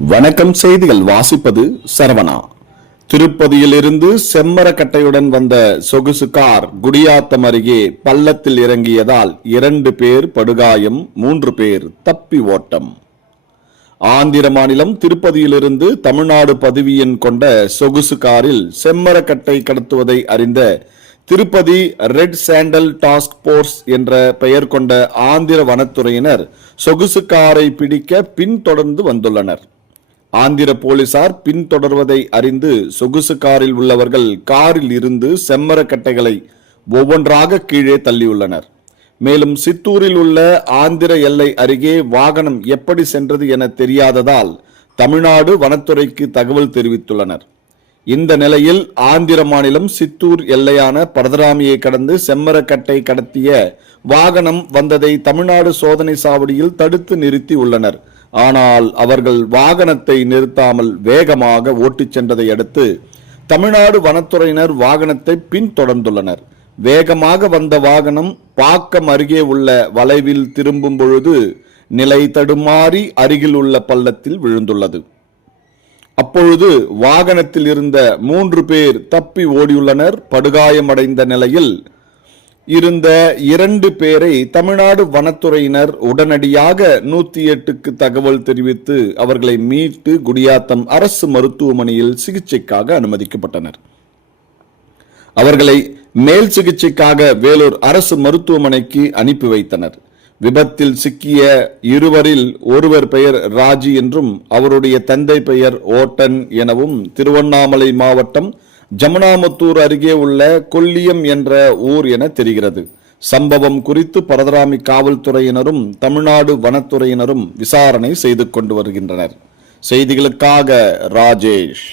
வணக்கம். செய்திகள் வாசிப்பது சரவணா. திருப்பதியிலிருந்து செம்மரக்கட்டையுடன் வந்த சொகுசு கார் குடியாத்தம் அருகே பள்ளத்தில் இறங்கியதால் 2 பேர் படுகாயம், 3 பேர் தப்பி ஓட்டம். ஆந்திர மாநிலம் திருப்பதியிலிருந்து தமிழ்நாடு பதிவு எண் கொண்ட சொகுசு காரில் செம்மரக்கட்டை கடத்துவதை அறிந்த Tirupati red sandal task force என்ற பெயர் கொண்ட ஆந்திர வனத்துறையினர் சொகுசு காரை பிடிக்க பின்தொடர்ந்து வந்துள்ளனர். ஆந்திர போலீசார் பின்தொடர்வதை அறிந்து சொகுசு காரில் உள்ளவர்கள் காரில் இருந்து செம்மரக்கட்டைகளை ஒவ்வொன்றாக கீழே தள்ளியுள்ளனர். மேலும் சித்தூரில் உள்ள ஆந்திர எல்லை அருகே வாகனம் எப்படி சென்றது என தெரியாததால் தமிழ்நாடு வனத்துறைக்கு தகவல் தெரிவித்துள்ளனர். இந்த நிலையில் ஆந்திர மாநிலம் சித்தூர் எல்லையான பரதராமியை கடந்து செம்மரக்கட்டை கடத்திய வாகனம் வந்ததை தமிழ்நாடு சோதனை சாவடியில் தடுத்து நிறுத்தி உள்ளனர். ஆனால் அவர்கள் வாகனத்தை நிறுத்தாமல் வேகமாக ஓட்டிச் சென்றதை அடுத்து தமிழ்நாடு வனத்துறையினர் வாகனத்தை பின்தொடர்ந்துள்ளனர். வேகமாக வந்த வாகனம் பாக்கம் அருகே உள்ள வளைவில் திரும்பும் பொழுது நிலை தடுமாறி அருகில் உள்ள பள்ளத்தில் விழுந்துள்ளது. அப்பொழுது வாகனத்தில் இருந்த 3 பேர் தப்பி ஓடியுள்ளனர். படுகாயமடைந்த நிலையில் இருந்த 2 பேரை தமிழ்நாடு வனத்துறையினர் உடனடியாக 108க்கு தகவல் தெரிவித்து அவர்களை மீட்டு குடியாத்தம் அரசு மருத்துவமனையில் சிகிச்சைக்காக அனுமதிக்கப்பட்டனர். அவர்களை மேல் சிகிச்சைக்காக வேலூர் அரசு மருத்துவமனைக்கு அனுப்பி வைத்தனர். விபத்தில் சிக்கிய இருவரில் ஒருவர் பெயர் ராஜி என்றும் அவருடைய தந்தை பெயர் ஓட்டன் எனவும் திருவண்ணாமலை மாவட்டம் ஜமுனாமுத்தூர் அருகே உள்ள கொல்லியம் என்ற ஊர் என தெரிகிறது. சம்பவம் குறித்து பரதராமி காவல்துறையினரும் தமிழ்நாடு வனத்துறையினரும் விசாரணை செய்து கொண்டு வருகின்றனர். செய்திகளுக்காக ராஜேஷ்.